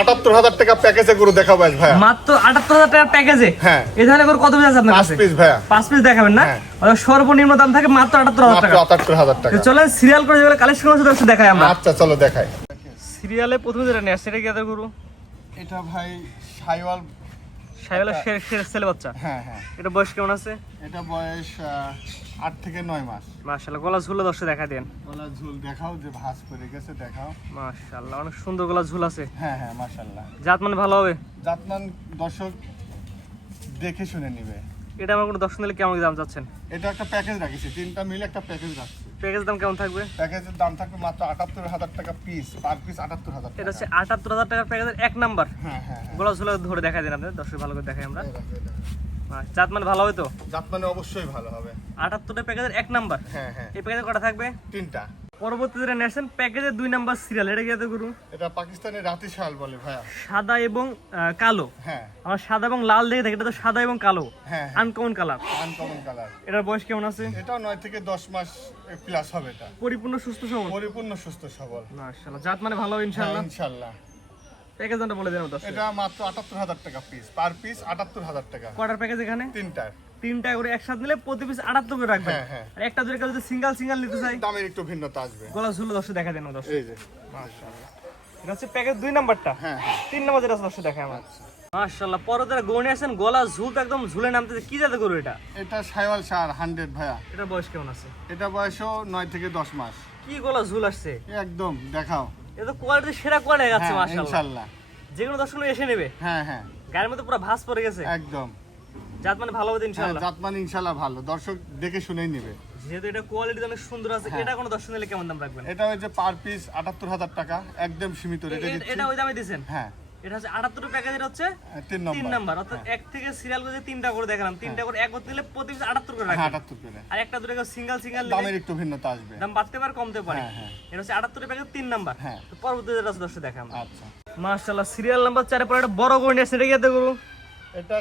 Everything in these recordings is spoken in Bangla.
আটাত্তর হাজার টাকা প্যাকেজে গরু দেখাবো আজ ভাইয়া। মাত্র আটাত্তর হাজার টাকার প্যাকেজে হ্যাঁ। এই ধরনের কত পিস আছে আপনার কাছে? পিস ভাইয়া। পাঁচ পিস দেখাবেন না? হ্যাঁ। সর্বনিম্ন দাম থাকে মাত্র আটাত্তর হাজার টাকা। আটাত্তর হাজার টাকা। চলেন সিরিয়াল করে যেগুলো কালেকশন আছে দেখাই আমরা। আচ্ছা চলো দেখাই। সিরিয়ালে প্রথমে যেটা নিয়ে এটা কি এত গরু? এটা ভাই সাইওয়াল সাইবেলা শের শের ছেলে বাচ্চা? হ্যাঁ হ্যাঁ। এটা বয়স কেমন আছে? এটা বয়স আট থেকে নয় মাস। মাশাআল্লাহ গলা ঝুলে দর্শক দেখা দেন। গলা ঝুল দেখাও যে ভাঁজ করে গেছে দেখাও। মাশাআল্লাহ অনেক সুন্দর গলা ঝুল আছে। হ্যাঁ হ্যাঁ মাশাল্লাহ জাত মানে ভালো হবে? জাতমান দর্শক দেখে শুনে নিবে। এটা আমার কোনো দর্শন দিলে কেমন দাম চাচ্ছেন? এটা একটা প্যাকেজ রাখিছি তিনটা মিলে একটা প্যাকেজ রাখছি। প্যাকেজ দাম কেমন থাকবে? প্যাকেজের দাম থাকবে মাত্র আটাত্তর হাজার টাকা পিস পার পিস আটাত্তর হাজার এটা হচ্ছে আটাত্তর হাজার টাকার প্যাকেজের এক নাম্বার হ্যাঁ হ্যাঁ হ্যাঁ। গলা ঝুলে ধরে দেখা দেন আপনাদের দর্শক ভালো করে দেখাই আমরা। আচ্ছা, জাত মানে ভালো হবে তো? জাত মানে অবশ্যই ভালো হবে। আটাত্তরটা প্যাকেজের এক নাম্বার? হ্যাঁ হ্যাঁ। এই প্যাকেজে কটা থাকবে? তিনটা। পরবর্তী যেটা দুই নাম্বার সিরিয়াল এটা কি গুরু? এটা পাকিস্তানের রাতি শাল বলে ভাইয়া। সাদা এবং কালো। হ্যাঁ। আমার সাদা এবং লাল দেখে থাকে এটা তো সাদা এবং কালো। হ্যাঁ আনকমন কালার আনকমন কালার এটার বয়স কেমন আছে? এটাও নয় থেকে দশ মাস প্লাস হবে এটা। পরিপূর্ণ সুস্থ সবল? পরিপূর্ণ সুস্থ সবল। মাশাআল্লাহ। জাত মানে ভালো হ্যাঁ, ইনশাআল্লাহ। ইনশাল্লাহ প্যাকেজ দামটা বলে দেন দশ এটা মাত্র আটাত্তর হাজার টাকা পিস পার পিস আটাত্তর হাজার টাকা। কটার প্যাকেজ এখানে? তিনটার তিনটা করে একসাথে নিলে প্রতি পিস আটাত্তর করে রাখবেন। হ্যাঁ, হ্যাঁ। আর একটা দুটো যদি সিঙ্গেল সিঙ্গেল নিতে চাই। দামের একটু ভিন্নতা আসবে। গলা ঝুলে দশ দেখা দেন দশ এই যে মাশাআল্লাহ। এটা হচ্ছে প্যাকেজ দুই নাম্বারটা। হ্যাঁ হ্যাঁ। তিন নম্বর যেটা দশ দেখা আমার। মাশাআল্লাহ পরে যারা গৌনি আছেন গলা ঝুলতে একদম ঝুলে নামতেছে কি যাতে করো এটা? এটা সাইওয়াল সার হান্ড্রেড ভাইয়া। এটার বয়স কেমন আছে? এটা বয়সও নয় থেকে দশ মাস। কি গলা ঝুল আসছে? একদম দেখাও। এটা তো কোয়ালিটি সেরা কোয়ালিটি দেখাচ্ছে হ্যাঁ মাশাআল্লাহ। ইনশাআল্লাহ। যে কোনো দর্শক এসে নেবে। হ্যাঁ হ্যাঁ। গায়ের মধ্যে পুরো ভাস পড়ে গেছে। একদম। জাত মানে ভালো হবে ইনশাআল্লাহ। জাত মানে ইনশাআল্লাহ ভালো। দর্শক দেখে শুনেই নিবে। যেহেতু এটা কোয়ালিটি অনেক সুন্দর আছে হ্যাঁ। এটা কোনো দর্শক নিলে কেমন দাম রাখবেন? এটা হচ্ছে পার পিস আটাত্তর হাজার টাকা একদম সীমিত রেটে দিচ্ছি। এটা ওই দামে দিবেন হ্যাঁ। এটা হচ্ছে আটাত্তর প্যাকেজের হচ্ছে তিন তিন নাম্বার। অর্থাৎ এক থেকে সিরিয়াল করে তিনটা করে দেখালাম। তিনটা করে এক করতে গেলে প্রতি পিস আটাত্তর করে হ্যাঁ আটাত্তর করে। আর একটা দুটো সিঙ্গেল সিঙ্গেল দামের একটু ভিন্নতা আসবে। দাম বাড়তে পারে কমতে পারে। হ্যাঁ, হ্যাঁ। এটা হচ্ছে আটাত্তর প্যাকেজ তিন নাম্বার। হ্যাঁ। তো আচ্ছা। সিরিয়াল নাম্বার চারে পরে একটা বড় করে নিয়ে সেটা গিয়ে করব এটা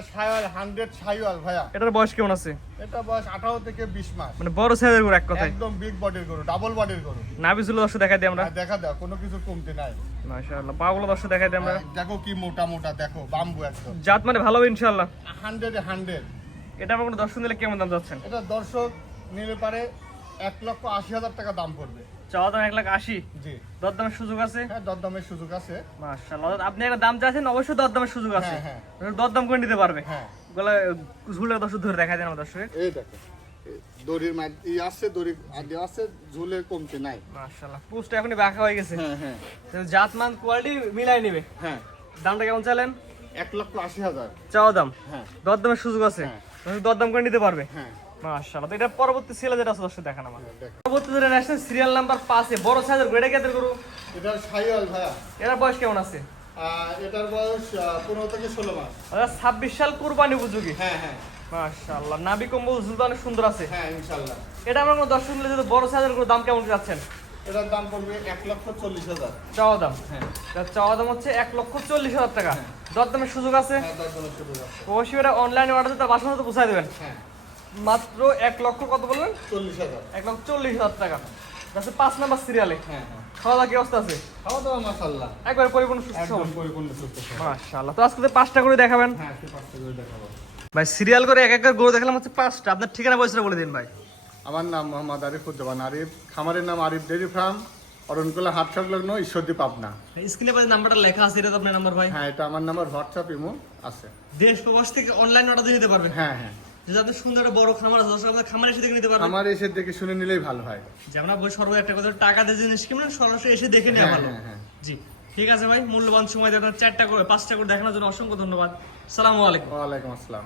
ভাইয়া। এটার বয়স কেমন আছে? এটা বয়স আঠারো থেকে বিশ মাস। মানে বড় সাইজের গরু এক কথায়। একদম বিগ বডির গরু ডাবল বডির গরু। নাভি ছিল দর্শক দেখা দিই আমরা। দেখা দাও কোনো কিছু কমতে নাই। মাশাআল্লাহ পাগুলো দর্শক দেখা দিই আমরা। দেখো কি মোটা মোটা দেখো বাম্বু একদম। জাত মানে ভালো ইনশাআল্লাহ। এটা আমার দিলে কেমন দাম যাচ্ছেন? এটা দর্শক নিলে পারে এক লক্ষ আশি হাজার টাকা দাম পড়বে। চাওয়া দাম এক লাখ আশি। জি। দরদামের সুযোগ আছে? হ্যাঁ দরদামের সুযোগ আছে। মাশাআল্লাহ। আপনি একটা দাম চাইছেন অবশ্যই দরদামের সুযোগ আছে। হ্যাঁ, দরদাম করে নিতে পারবে। হ্যাঁ। গলা ঝুলের দর্শক ধরে দেখা দেন দর্শক এই দেখো দড়ির মাঝ আছে দড়ি আগে আছে ঝুলে কমতে নাই। মাশাআল্লাহ। পুষ্টা এখনই বাঁকা হয়ে গেছে। হ্যাঁ হ্যাঁ। মান কোয়ালিটি মিলাই নেবে। হ্যাঁ। দামটা কেমন চাইলেন? এক লক্ষ আশি হাজার। চাওয়া দাম। হ্যাঁ। দরদামের সুযোগ আছে। দরদাম করে নিতে পারবে। হ্যাঁ। মাশাআল্লাহ তো এটা পরবর্তী সিরিয়াল যেটা আছে দর্শক দেখান আমার দেখো। পরবর্তী যেটা ন্যাশনাল সিরিয়াল নাম্বার পাঁচে বড় সাইজের গেড়ে গেদের গরু। এটা সাইওয়াল ভাইয়া। এটার বয়স কেমন আছে? এটার বয়স পনেরো থেকে ষোলো মাস। ছাব্বিশ সাল কুরবানি উপযোগী? হ্যাঁ হ্যাঁ। মাশাআল্লাহ নাবি কম্বল অনেক সুন্দর আছে? হ্যাঁ ইনশাল্লাহ এটা আমার কোনো দর্শক নিলে যদি বড় সাইজের গরু দাম কেমন যাচ্ছেন? এটার দাম পড়বে এক লক্ষ চল্লিশ হাজার। চাওয়া দাম? হ্যাঁ। চাওয়া দাম হচ্ছে এক লক্ষ চল্লিশ হাজার টাকা। দরদামের সুযোগ আছে? হ্যাঁ দরদামের সুযোগ আছে। অবশ্যই এটা অনলাইনে অর্ডার তার বাসার মতো পৌঁছায় দেবেন। হ্যাঁ। মাত্র এক লক্ষ কত বললেন? চল্লিশ হাজার। এক লক্ষ চল্লিশ হাজার টাকা। আছে পাঁচ নাম্বার সিরিয়ালে। হ্যাঁ হ্যাঁ। খাওয়া দাওয়া কি অবস্থা আছে? খাওয়া দাওয়া মাসাল্লাহ একবার পরিপূর্ণ সুস্থ পরিপূর্ণ সুস্থ। মাশাআল্লাহ। তো আজকে পাঁচটা করে দেখাবেন। হ্যাঁ পাঁচটা করে দেখাবো। ভাই সিরিয়াল করে এক এক করে গরু দেখালাম হচ্ছে পাঁচটা। আপনার ঠিকানা বয়সটা বলে দিন ভাই। আমার নাম মোহাম্মদ আরিফুজ্জামান আরিফ। খামারের নাম আরিফ ডেরি ফার্ম। অরণকুলা হাট সংলগ্ন ঈশ্বরদী পাবনা। স্ক্রিনে পাশে নাম্বারটা লেখা আছে এটা তো আপনার নাম্বার ভাই। হ্যাঁ এটা আমার নাম্বার হোয়াটসঅ্যাপ ইমো আছে। দেশ প্রবাস থেকে অনলাইন অর্ডার দিয়ে নিতে পারবেন। হ্যাঁ হ্যাঁ। যদি আপনি সুন্দর একটা বড় খামার আছে দর্শক আপনার খামার এসে দেখে নিতে পারবেন। খামার এসে দেখে শুনে নিলেই ভালো হয়। যে আমরা বই সর্ব একটা কথা টাকা দিয়ে জিনিস কিনবেন সরাসরি এসে দেখে নেওয়া হ্যাঁ ভালো। হ্যাঁ হ্যাঁ। জি ঠিক আছে ভাই মূল্যবান সময় দেওয়ার চারটা করে পাঁচটা করে দেখানোর জন্য অসংখ্য ধন্যবাদ। সালামু আলাইকুম। ওয়ালাইকুম আসসালাম।